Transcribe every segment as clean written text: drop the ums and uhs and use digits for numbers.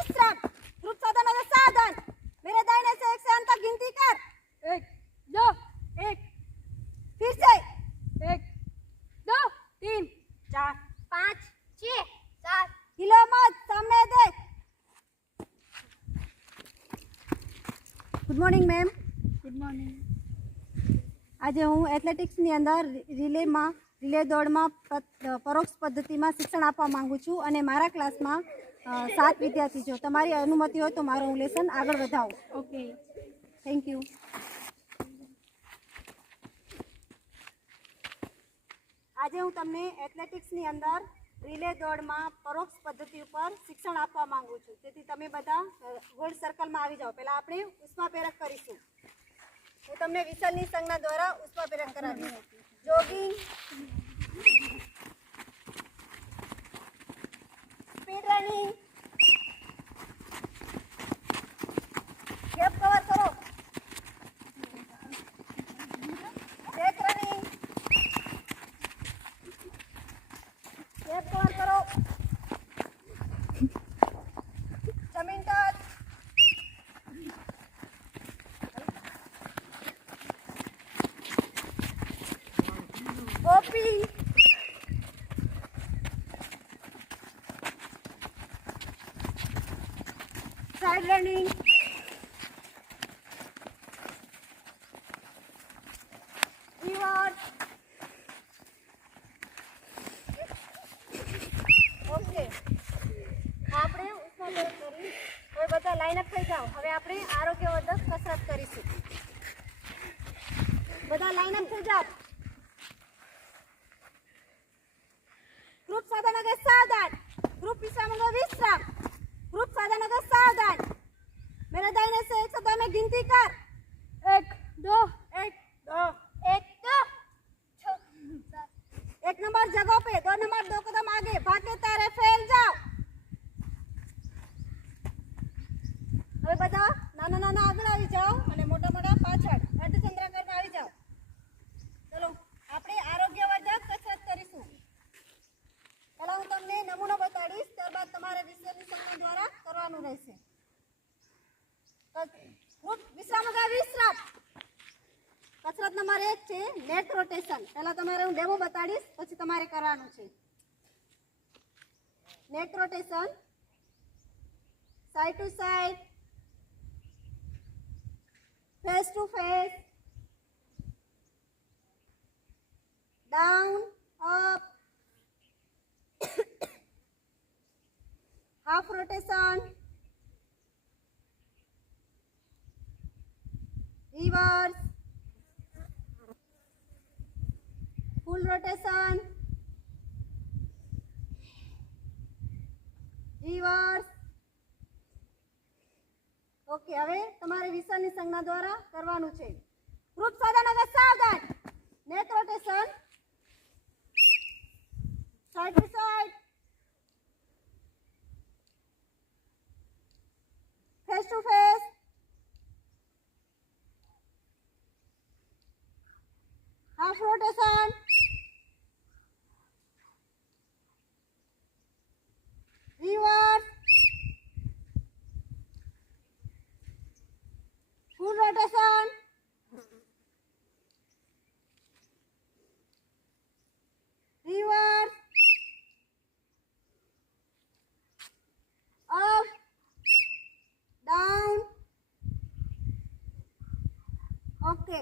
विश्राम। ग्रुप साधनों का साधन। मेरे दाहिने से 1 से अंत तक गिनती कर। 1 2 1 फिर से 1 2 3 4 5 6 7 हिलो मत, सामने देख। Good morning ma'am. Good morning આજે હું એથ્લેટિક્સની અંદર રિલે દોડમાં પરોક્ષ પદ્ધતિમાં શિક્ષણ આપવા માંગુ છું અને મારા ક્લાસમાં 7 વિદ્યાર્થી છો. તમારી અનુમતિ હોય તો મારું હું લેસન આગળ વધાવું. Okay thank you. આજે હું તમને એથ્લેટિક્સની અંદર રિલે દોડમાં પરોક્ષ પદ્ધતિ ઉપર શિક્ષણ આપવા માંગુ છું. તેથી તમે બધા ગોળ સર્કલમાં આવી જાઓ. પહેલાં આપણે ઉષ્મા પ્રેરક કરીશું. હું તમને વિસલની સંજ્ઞા દ્વારા ઉષ્મા પ્રેરક કરાવીશ. Jogging, speed running, gap cover કરો, બેક રનિંગ, ગેપ કવર કરો, જમીન touch, copy, side running, reverse. Okay, આપણે ઉષ્મા પ્રેરક કરી. હવે બધા લાઈન અપ થઈ જાઓ. હવે આપણે આરોગ્યવર્ધક કસરત કરીશું. બધા લાઈન અપ થઈ જાઓ. ग्रुप साधनों के साधन, ग्रुप विश्रामों का विश्राम, ग्रुप साधनों का साधन. मेरे दाहिने से 1 से 2 में गिनती कर. 1 2 1 2 1 2 1 नंबर जगह पे, 2 नंबर 2 कदम आगे, भागे तारे फैल जाओ. હવે બધા નાના નાના આગળ આવી જાઓ અને મોટા મોટા પાછળ અર્ધચંદ્રાકારમાં આવી જાઓ. ચલો આપણે આરોગ્યવર્ધક કસરત કરીશું. પહેલા હું તમને નમૂનો બતાડીશ, ત્યારબાદ તમારે વિશ્વની સંજ્ઞા દ્વારા કરવાનું રહેશે. ગ્રુપ વિશ્રામ का विश्राम. કસરત નંબર 1 છે નેટ રોટેશન. પહેલા તમારે હું ડેમો બતાડીશ, પછી તમારે કરવાનું છે. Neck rotation, side to side, face to face, down up, half rotation, reverse, full rotation, reverse. Okay, હવે તમારે વિસલની સંજ્ઞા દ્વારા કરવાનું છે. ગ્રુપ સાધનો का सावधान. Neck rotation, side to side, face to face, half rotation, reverse, full rotation, reverse, up, down. Okay,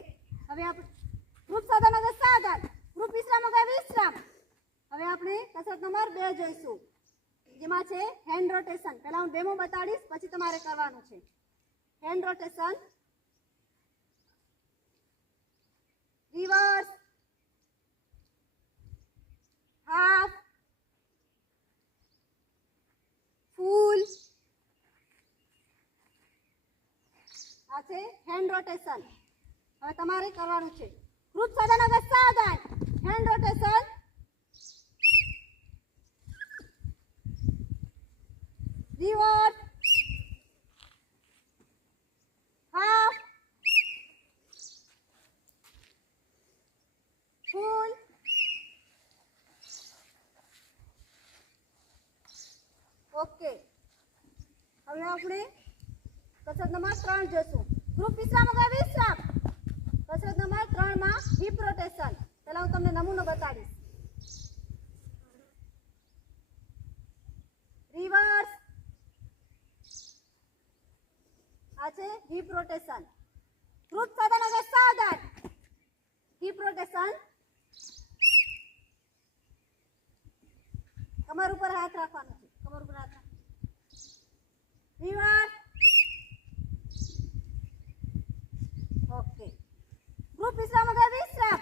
હવે આપણે ગ્રુપ સાધનો का साधन, ગ્રુપ વિશ્રામો का विश्राम. હવે આપણે કસરત નંબર 2 જોઈશું, જેમાં છે હેન્ડ રોટેશન. પહેલા હું ડેમો બતાડીશ, પછી તમારે કરવાનું છે. હેન્ડ રોટેશન, રિવર્સ, હાફ, ફૂલ. આ છે હેન્ડ રોટેશન. હવે તમારે કરવાનું છે. ગ્રુપ સાધનો का साधन, hand rotation, reverse, half, full, okay. હવે આપણે કસરત નંબર 3 જોશું. ગ્રુપ વિશ્રામ વગર વિશ્રામ. કસરત નંબર 3 માં હિપ રોટેશન. પહેલા હું તમને નમૂનો બતાડીશ. રિવર્સ. આ છે હિપ રોટેશન. ગ્રુપ સાધન વગર સાવધાન. Hip rotation. કમર ઉપર હાથ રાખવાનો છે. કમર ઉપર હાથ. રિવર્સ. ઓકે. ગ્રુપ વિશ્રામ વગર વિશ્રામ.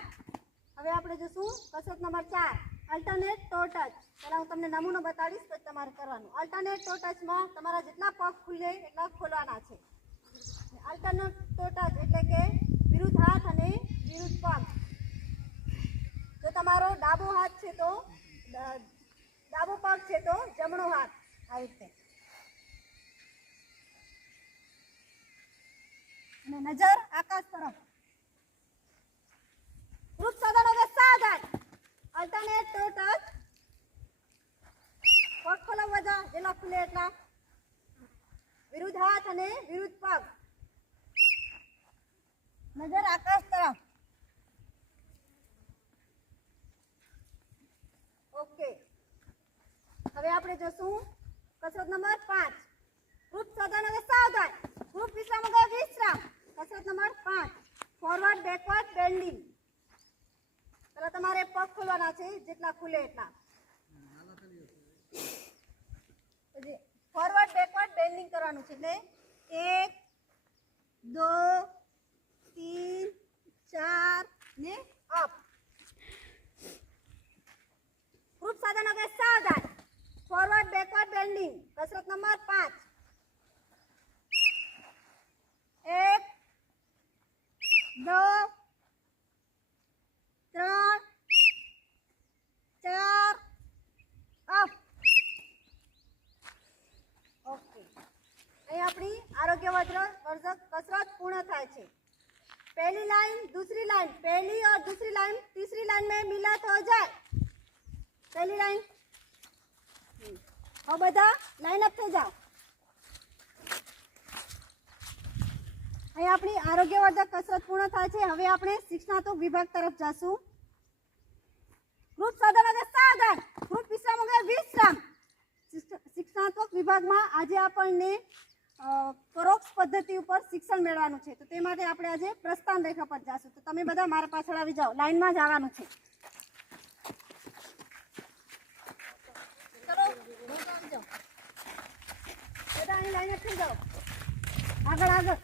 હવે આપણે જોશું કસરત નંબર 4 અલ્ટરનેટ ટો ટચ. પહેલા હું તમને નમૂનો બતાડીશ પછી તમારે કરવાનું. અલ્ટરનેટ ટો ટચમાં તમારા જેટલા પગ ખુલે એટલા ખોલવાના છે. અલ્ટરનેટ ટો ટચ એટલે કે વિરુદ્ધ હાથ અને વિરુદ્ધ પગ. જો તમારો ડાબો હાથ છે તો ડાબો પગ છે તો જમણો હાથ આવી રીતે. અને નજર આકાશ તરફ. ગ્રુપ સાધન વગર સાવધાન. અલ્ટરનેટ ટો ટચ. પગ ખોલવા જા જેટલા ખુલે એટલા. વિરુદ્ધ હાથ અને વિરુદ્ધ પગ. નજર આકાશ તરફ. ઓકે. હવે આપણે જોશું કસરત નંબર 5 ગ્રુપ સાધન વગર સાવધાન. ગ્રુપ વિશ્રામ વગર વિશ્રામ. કસરત નંબર 5 ફોરવર્ડ બેકવર્ડ બેન્ડિંગ. પહેલા તમારે પગ ખોલવાના છે જેટલા ખુલે એટલા. પછી ફોરવર્ડ બેકવર્ડ બેન્ડિંગ કરવાનું છે એટલે 1 2 3 4 ને અપ. ગ્રુપ સાધન વગર સાવધાન. Forward backward bending. કસરત નંબર 5 1 2 3 4 અપ. ઓકે. અહીં આપણી આરોગ્યવર્ધક કસરત પૂર્ણ થાય છે. पहली लाइन दूसरी लाइन, पहली और दूसरी लाइन तीसरी लाइन में मिला तो जाए. पहली लाइन. अब બધા લાઈન અપ થઈ જાઓ. અહીં આપણી આરોગ્યવર્ધક કસરત પૂર્ણ થાય છે. હવે આપણે શિક્ષણાત્મક વિભાગ તરફ જઈશું. ગ્રુપ સાધન વગર સાવધાન. ગ્રુપ વિશ્રામ વગર વિશ્રામ. શિક્ષણાત્મક વિભાગમાં આજે આપણને પરોક્ષ પદ્ધતિ ઉપર શિક્ષણ મેળવવાનું છે. તો તે માટે આપણે આજે પ્રસ્થાન રેખા પર જઈશું. તો તમે બધા મારા પાછળ આવી જાઓ. લાઈનમાં જ આવવાનું છે. ચલો આવી જાઓ બધા. અહીં લાઈન થઈ જાઓ. આગળ આગળ.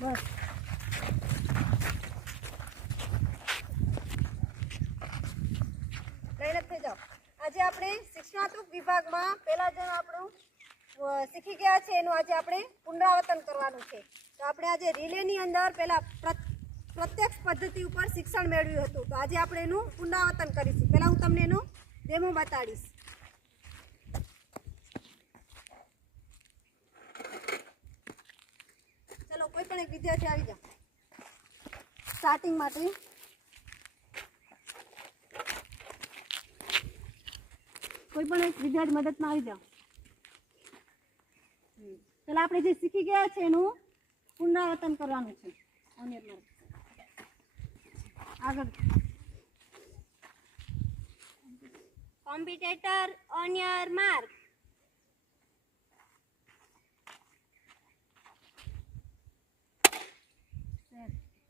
બસ. લાઈન થઈ જાઓ. આજે આપણે શિક્ષણાત્મક વિભાગમાં પહેલા જે આપણું શીખી ગયા છે એનું આજે આપણે પુનરાવર્તન કરવાનું છે. તો આપણે આજે રિલેની અંદર પહેલા પ્રત્યક્ષ પદ્ધતિ ઉપર શિક્ષણ મેળવ્યું હતું. તો આજે આપણે એનું પુનરાવર્તન કરીશું. પહેલા હું તમને એનો ડેમો બતાડીશ. ચલો કોઈ પણ એક વિદ્યાર્થી આવી જાઓ સ્ટાર્ટિંગ માટે. કોઈ પણ એક વિદ્યાર્થી મદદમાં આવી જાઓ. પેલા આપણે જે શીખી ગયા છે એનું પુનરાવર્તન કરવાનું છે. આગળ. Competitor on your mark.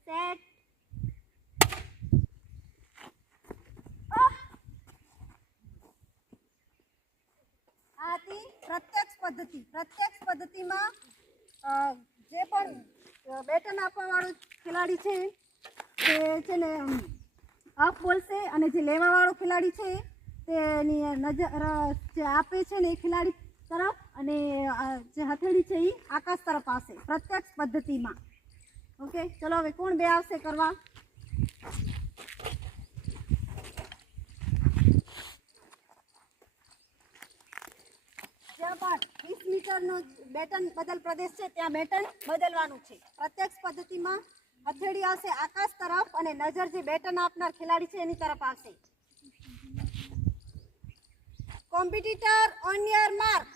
Set. આથી પ્રત્યક્ષ પદ્ધતિ. પ્રત્યક્ષ પદ્ધતિમાં જે પણ બેટન આપવાવાળો ખેલાડી છે તે છે ને અપ બોલશે અને જે લેવાવાળો ખેલાડી છે તેની નજર જે આપે છે ને એ ખેલાડી તરફ અને જે હથેળી છે એ આકાશ તરફ આવશે પ્રત્યક્ષ પદ્ધતિમાં. ઓકે. ચલો હવે કોણ બે આવશે કરવા? જ્યાં પણ 20 મીટરનો બેટન બદલ પ્રદેશ છે ત્યાં બેટન બદલવાનું છે. પ્રત્યક્ષ પદ્ધતિમાં હથેળી આવશે આકાશ તરફ અને નજર જે બેટન આપનાર ખેલાડી છે એની તરફ આવશે. Competitor on your mark.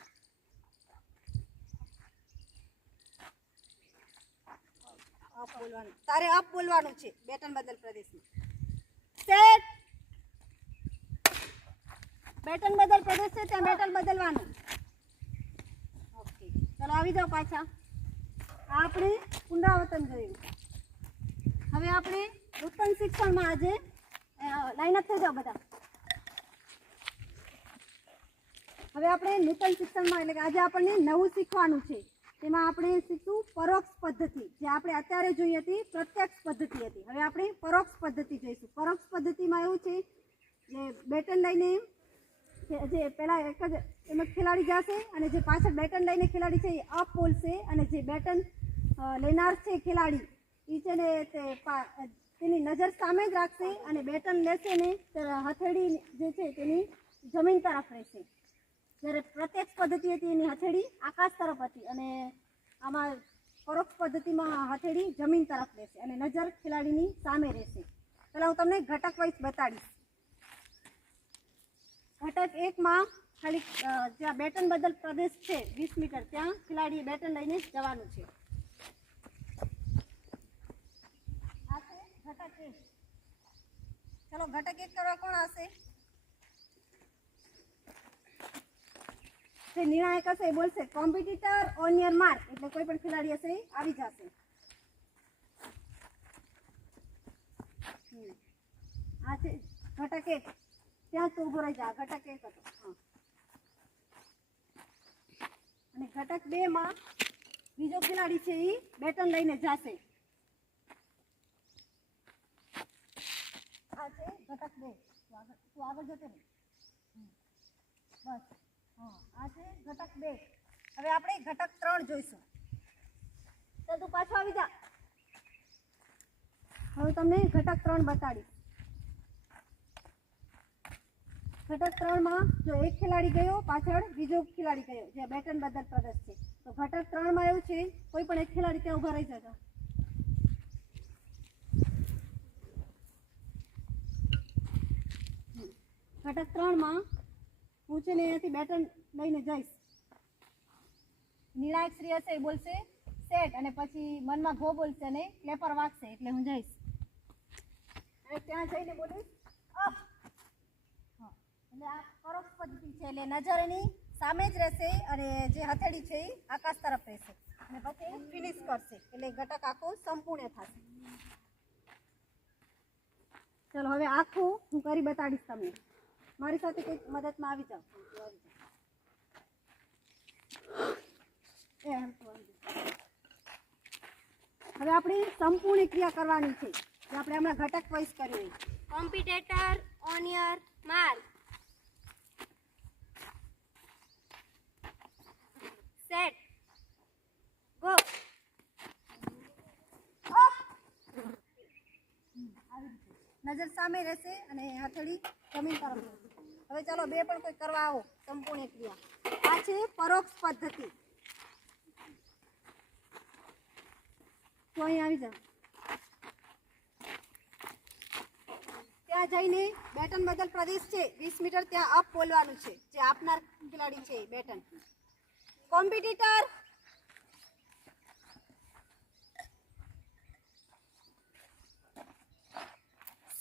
બોલવાનું. તારે અપ બોલવાનું છે બેટન બદલ પ્રદેશમાં. સેટ. બેટન બદલ પ્રદેશ છે ત્યાં બેટન બદલવાનું. ઓકે, ચાલો આવી જાઓ પાછા. આ આપણે પુનરાવર્તન જોયું. હવે આપણે નૂતન શિક્ષણમાં આજે લાઈન અપ થઈ જાઓ બધા. હવે આપણે નૂતન શિક્ષણમાં એટલે કે આજે આપણને નવું શીખવાનું છે. તેમાં આપણે શીખશું પરોક્ષ પદ્ધતિ. જે આપણે અત્યારે જોઈ હતી પ્રત્યક્ષ પદ્ધતિ હતી. હવે આપણે પરોક્ષ પદ્ધતિ જોઈશું. પરોક્ષ પદ્ધતિમાં એવું છે કે બેટન લઈને જે પહેલા એક જ એમ જ ખેલાડી જશે અને જે પાછળ બેટન લઈને ખેલાડી છે એ અપ બોલશે અને જે બેટન લેનાર છે ખેલાડી એ છે ને તેની નજર સામે જ રાખશે અને બેટન લેશે ને હથેળી જે છે તેની જમીન તરફ રહેશે. જ્યારે પ્રત્યક્ષ પદ્ધતિ હતી એની હથેળી આકાશ તરફ હતી અને આમાં પરોક્ષ પદ્ધતિમાં હથેળી જમીન તરફ રહેશે અને નજર ખેલાડીની સામે રહેશે. પહેલાં હું તમને ઘટક વાઇઝ બતાડીશ. ઘટક 1 માં ખાલી જ્યાં બેટન બદલ પ્રદેશ છે 20 મીટર ત્યાં ખેલાડીએ બેટન લઈને જવાનું છે. આ છે ઘટક 1. ચલો ઘટક 1 કરવા કોણ આવશે? જે નિર્ણાયક હશે એ બોલશે કોમ્પિટિટર ઓન યોર માર્ક. એટલે કોઈ પણ ખેલાડી હશે એ આવી જશે. આ છે ઘટક 1. ત્યાં તો ઉભો રહી જા. ઘટક 1 હતો. હા. અને ઘટક 2 માં બીજો ખેલાડી છે એ બેટન લઈને જશે. આ છે ઘટક 2. તું આગળ જતો રહે. બસ. હા, આ છે ઘટક 2. હવે આપણે ઘટક 3 જોઈશું. તો તું પાછો આવી જા. હવે તમને ઘટક 3 બતાડીશ. ઘટક 3 માં જો એક ખેલાડી ગયો પાછળ બીજો ખેલાડી ગયો જે બેટન બદલ પ્રદેશ છે. તો ઘટક 3 માં એવું છે કોઈ પણ એક ખેલાડી ત્યાં ઉભા રહી જતા. ઘટક 3 માં હું છે ને અહીંયાથી બેટન લઈને જઈશ. નિર્ણાયક શ્રી હશે એ બોલશે સેટ અને પછી મનમાં ગો બોલશે અને ક્લેપર વાગશે એટલે હું જઈશ અને ત્યાં જઈને બોલીશ અપ. હા, એટલે આ પરોક્ષ પદ્ધતિ છે. એટલે નજર એની સામે જ રહેશે અને જે હથેળી છે એ આકાશ તરફ રહેશે અને પછી ફિનિશ કરશે એટલે ઘટક આખું સંપૂર્ણ થશે. ચલો હવે આખું હું કરી બતાડીશ તમને. મારી સાથે કંઈક મદદમાં આવી જાઓ. હવે આપણે સંપૂર્ણ ક્રિયા કરવાની છે જે આપણે હમણાં ઘટક વાઇઝ કરી. Competitor on your mark. Set. Go. નજર સામે રહેશે અને હથેળી જમીન તરફ રહેશે. હવે ચાલો બે પણ કોઈ કરવા આવો સંપૂર્ણ ક્રિયા. આ છે પરોક્ષ પદ્ધતિ. તો અહીં આવી જાઓ. ત્યાં જઈને બેટન બદલ પ્રદેશ છે 20 મીટર ત્યાં અપ બોલવાનું છે. જે આપનાર ખેલાડી છે baton. Competitor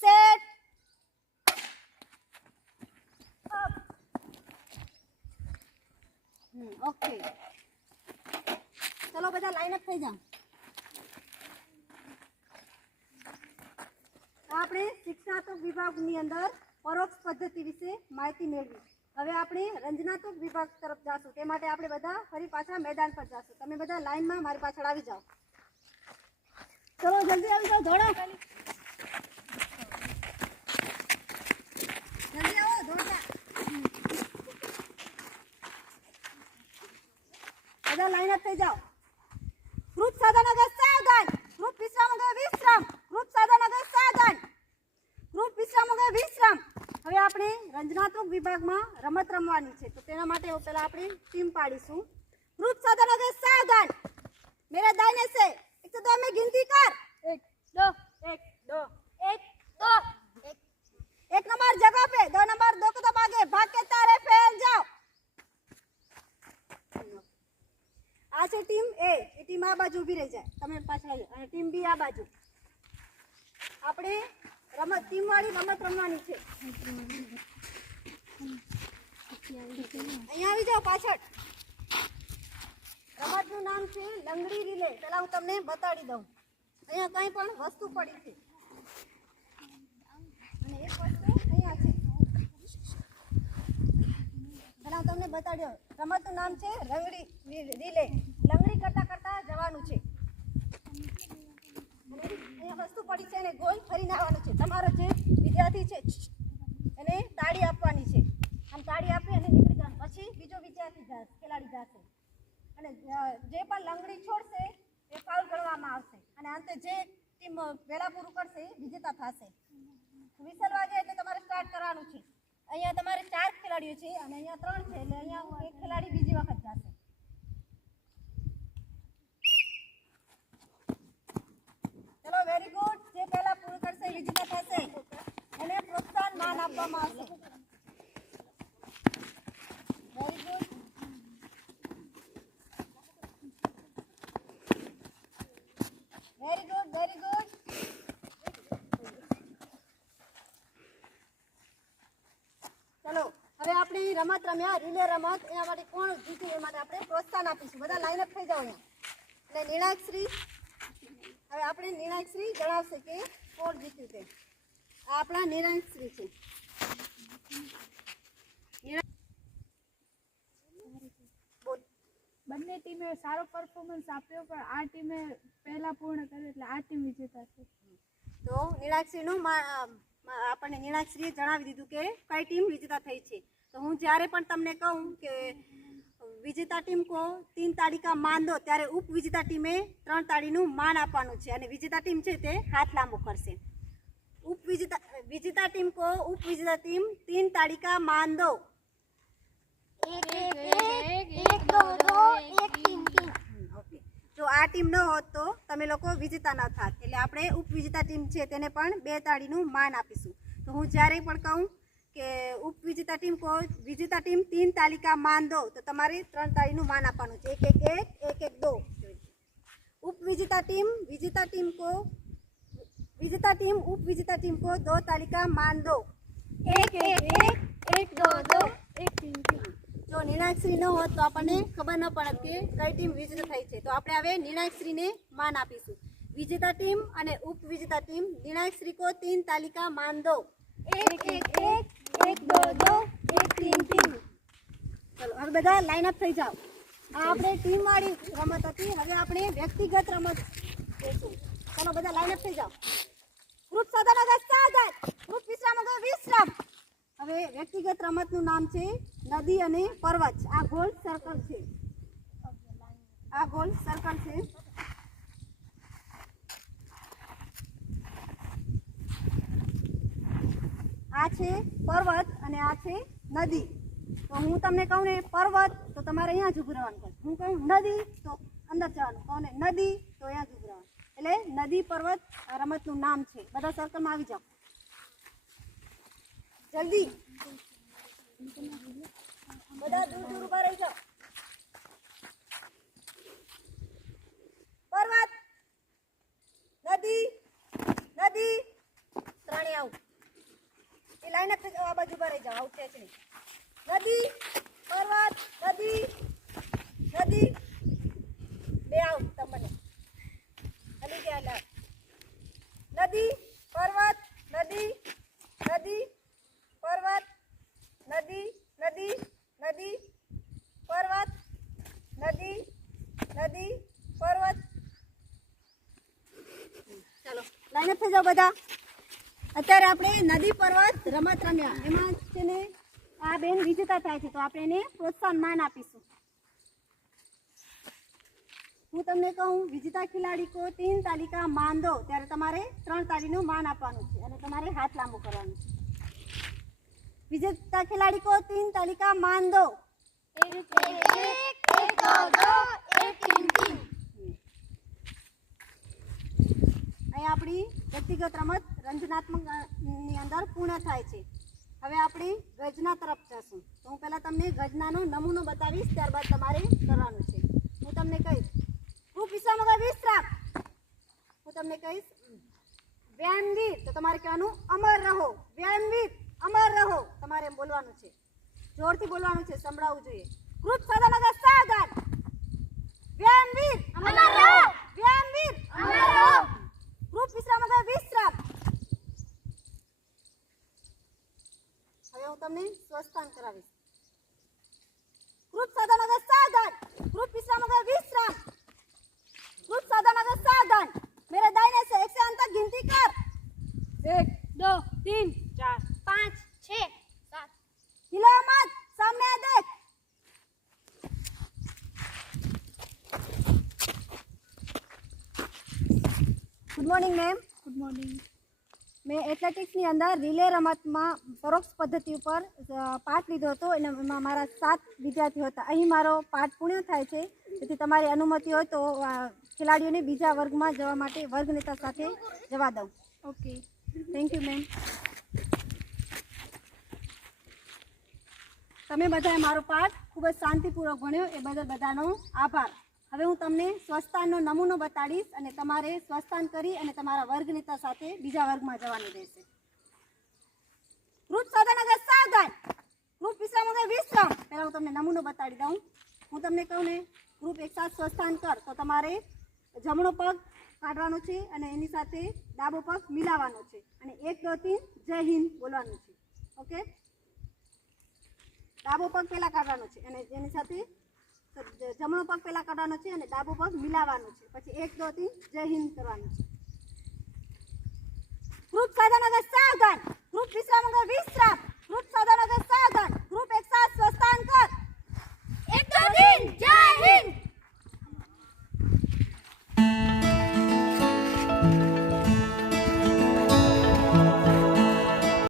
set up. Okay, ચલો બધા લાઈન અપ થઈ જાઓ. આપણે શિક્ષણાત્મક વિભાગની અંદર પરોક્ષ પદ્ધતિ વિશે માહિતી મેળવી. હવે આપણે રંજનાત્મક વિભાગ તરફ જાશું. તે માટે આપણે બધા ફરી પાછા મેદાન પર જાશું. તમે બધા લાઈનમાં મારી પાછળ આવી જાઓ. ચલો જલ્દી આવી જાઓ. દોડો જલ્દી આવો. દોડતા બધા લાઈન અપ થઈ જાઓ. ગ્રુપ સાધન આગળ સાવધાન. ગ્રુપ વિશ્રામ આગળ વિશ્રામ. ગ્રુપ સાધન આગળ સાવધાન. ગ્રુપ વિશ્રામ આગળ વિશ્રામ. હવે આપણે રંજનાત્મક વિભાગમાં રમત રમવાની છે તો તેના માટે પહેલા આપણે ટીમ પાડીશું. ग्रुप साधन अगर सावधान. मेरे दाहिने से 1 से 2 में गिनती कर. 1 2 1 2 1 2 1 नंबर जगह पे 2 नंबर 2 कदम आगे भाग के तारे फैल जाओ. आ આ છે ટીમ એ ટીમ આ બાજુ ઊભી રહી જાય, તમે પાછળ આવી જાઓ. અને ટીમ બી આ બાજુ. આપણે ટીમવાળી રમત રમવાની છે. અહીંયા આવી જાઓ પાછળ. રમતનું નામ છે લંગડી રિલે. પહેલા હું તમને બતાડી દઉં. અહીંયા કંઈ પણ વસ્તુ પડી છે અને એક વસ્તુ અહીંયા છે. પહેલા હું તમને બતાડી દઉં. રમતનું નામ છે લંગડી રિલે. લંગડી કરતા કરતા જવાનું છે. અહીંયા વસ્તુ પડી છે અને ગોલ ફરીને આવવાનું છે. તમારો જે વિદ્યાર્થી છે એને તાળી આપવાની છે. આમ તાળી આપી અને નીકળી જવાનું. પછી બીજો વિદ્યાર્થી ખેલાડી જશે અને જે પણ લંગડી છોડશે એ ફાઉલ ગણવામાં આવશે અને અંતે જે ટીમ વહેલા પૂરું કરશે એ વિજેતા થશે. વિસલ વાગે એટલે તમારે સ્ટાર્ટ કરવાનું છે. અહીંયા તમારે 4 ખેલાડીઓ છે અને અહીંયા 3 છે એટલે અહીંયા એક ખેલાડી બીજી વખત જશે. ચલો વેરી ગુડ. જે પહેલા પૂરું કરશે વિજેતા થશે. એને પ્રોત્સાહન માન આપવામાં આવશે. Very good. Very good very good. ચલો હવે આપણે રમત રમ્યા રિલે રમત. એના માટે કોણ જીત્યું એ માટે આપણે પ્રોત્સાહન આપીશું. બધા લાઈનઅપ થઈ જાઓ અહીંયા. એટલે નિર્ણાયકશ્રી હવે આપણે નિર્ણાયકશ્રી જણાવશે કે કોણ જીત્યું તે. આ આપણા નિર્ણાયકશ્રી છે. બોલ. બંને ટીમે સારો પરફોર્મન્સ આપ્યો પણ આ ટીમે પહેલા પૂર્ણ કર્યું એટલે આ ટીમ વિજેતા છે. તો નિર્ણાયકશ્રીનું આપણને નિર્ણાયકશ્રીએ જણાવી દીધું કે કઈ ટીમ વિજેતા થઈ છે. તો હું જ્યારે પણ તમને કહું કે વિજેતા ટીમ કો 3 તાળી કા માન દો ત્યારે ઉપવિજેતા ટીમે 3 તાળીનું માન આપવાનું છે અને વિજેતા ટીમ છે તે હાથ લાંબો કરશે. વિજેતા ટીમ કો ઉપવિજેતા ટીમ 3 તાળી કા માન દો. ઓકે. જો આ ટીમ ન હોત તો તમે લોકો વિજેતા ન થાત. એટલે આપણે ઉપવિજેતા ટીમ છે તેને પણ 2 તાળીનું માન આપીશું. તો હું જ્યારે પણ કહું કે ઉપવિજેતા ટીમ કો વિજેતા ટીમ 3 તાળી કા માન દો તો તમારે 3 તાળીનું માન આપવાનું છે. 1 1 1 1 2. ઉપવિજેતા ટીમ उपविजेता टीम को 2 ताली का मान दो. 1 1 1 1 2 2 1 3 3. જો નિર્ણાયકશ્રી ન હોત તો આપણને ખબર ન પડત કે કઈ ટીમ વિજેતા થઈ છે. તો આપણે હવે નિર્ણાયકશ્રીને માન આપીશું. વિજેતા ટીમ અને ઉપવિજેતા ટીમ નિર્ણાયકશ્રી કો 3 તાલી કા માન દો. 1 1 1 1 2 2 1 3 3. ચલો હવે બધા લાઈન અપ થઈ જાઓ. આ આપણે ટીમ વાળી રમત હતી. હવે આપણે વ્યક્તિગત રમત જોઈશું. ચલો બધા લાઈન અપ થઈ જાઓ. ગ્રુપ સાધારણ સાધાર, ગ્રુપ વિશ્રામ વિશ્રામ. હવે વ્યક્તિગત રમતનું નામ છે નદી અને પર્વત. આ ગોલ સર્કલ છે. આ ગોલ સર્કલ છે. આ છે પર્વત અને આ છે નદી. તો હું તમને કહું ને પર્વત તો તમારે અહીંયા જ ઊભું રહેવાનું છે. હું કહું નદી તો અંદર જવાનું. કહું ને નદી તો અહીંયા જ ઊભું રહેવાનું. એટલે નદી પર્વત રમતનું નામ છે. બધા સર્કલમાં આવી જાઓ જલ્દી. બધા દૂર દૂર ઉભા રહી જાઓ. પર્વત, નદી, નદી, ત્રણે આવું. એ લાઈન અપ આ બાજુ ઉભા રહી જાઓ. આવું ખેંચણી. નદી, પર્વત, નદી, નદી, બે આવું તમને. નદી ગયા નદી, પર્વત, નદી, નદી, પર્વત, નદી, નદી, નદી, પર્વત, નદી, નદી, પર્વત. ચાલો લાઈન અપ થઈ જાઓ બધા. અત્યારે આપણે નદી પર્વત રમત રમ્યા. એમાં છે ને આ બેન વિજેતા થાય છે તો આપણે એને પ્રોત્સાહન માન આપીશું. હું તમને કહું વિજેતા ખિલાડી કો 3 તાલી કા માન દો ત્યારે તમારે 3 તાલીનું માન આપવાનું છે અને તમારે હાથ લાંબો કરવાનો છે. विजेता खिलाड़ी को 3 ताली का मान दो. 1 1 1 2 2 1 3 3. અહીં આપણી વ્યક્તિગત રમત રંજનાત્મક ની અંદર પૂર્ણ થાય છે. હવે આપણે ગજના તરફ જશું. તો હું પહેલા તમને ગજનાનો નમૂનો બતાવીશ ત્યારબાદ તમારે કરવાનું છે. હું તમને કહીશ તમને કહીશ વ્યાયામવીર તો તમારે કહેવાનું અમર રહો. વ્યાયામવીર અમર રહો તમારે એમ બોલવાનું છે. જોરથી બોલવાનું છે, સંભળાવવું જોઈએ. કૃત સદાનગર સાગર. વ્યાયામવીર અમર રહો. વ્યાયામવીર અમર રહો. કૃત વિશ્રામનગર વિશ્રામ. હવે હું તમને સ્વસ્થાન કરાવીશ. કૃત સદાનગર સાગર. કૃત વિશ્રામનગર વિશ્રામ. કૃત सदानगर साधन. मेरे दाहिने से 1 से अंत गिनती कर. 1 2 3 4 5 6 7 हिला मत, सामने देख. Good morning ma'am. Good morning. મેં એથ્લેટિક્સની અંદર રિલે રમતમાં પરોક્ષ પદ્ધતિ ઉપર પાઠ લીધો હતો અને એમાં મારા 7 વિદ્યાર્થીઓ હતા. અહીં મારો પાઠ પૂર્ણ થાય છે. તેથી તમારી અનુમતિ હોય તો ખેલાડીઓને બીજા વર્ગમાં જવા માટે વર્ગ નેતા સાથે જવા દઉં. ઓકે. Thank you ma'am. તમે બધાએ મારો પાઠ ખૂબ જ શાંતિપૂર્વક ભણ્યો એ બદલ બધાનો આભાર. હવે હું તમને સ્વસ્થાનનો નમૂનો બતાડીશ અને તમારે સ્વસ્થાન કરી અને તમારા વર્ગ નેતા સાથે બીજા વર્ગમાં જવાનું રહેશે. કૃત સદાનગર સાધન. કૃત વિશ્રામનગર વિશ્રામ. પહેલા હું તમને નમૂનો બતાડી દઉં. હું તમને કહું ને ગ્રુપ એક સાથ સ્વસ્થાન કર તો તમારે જમણો પગ કાઢવાનો છે અને એની સાથે ડાબો પગ મિલાવવાનો છે અને 1 2 3 જય હિન્દ બોલવાનું છે. ઓકે. ડાબો પગ પહેલા કાઢવાનો છે અને એની સાથે જમણો પગ પહેલા કાઢવાનો છે અને ડાબો પગ મિલાવવાનો છે. પછી 1 2 3 જય હિન્દ કરવાનું છે. કૃત સદાનગર સાધન. કૃત વિશ્રામનગર વિશ્રામ. કૃત સદાનગર સાધન.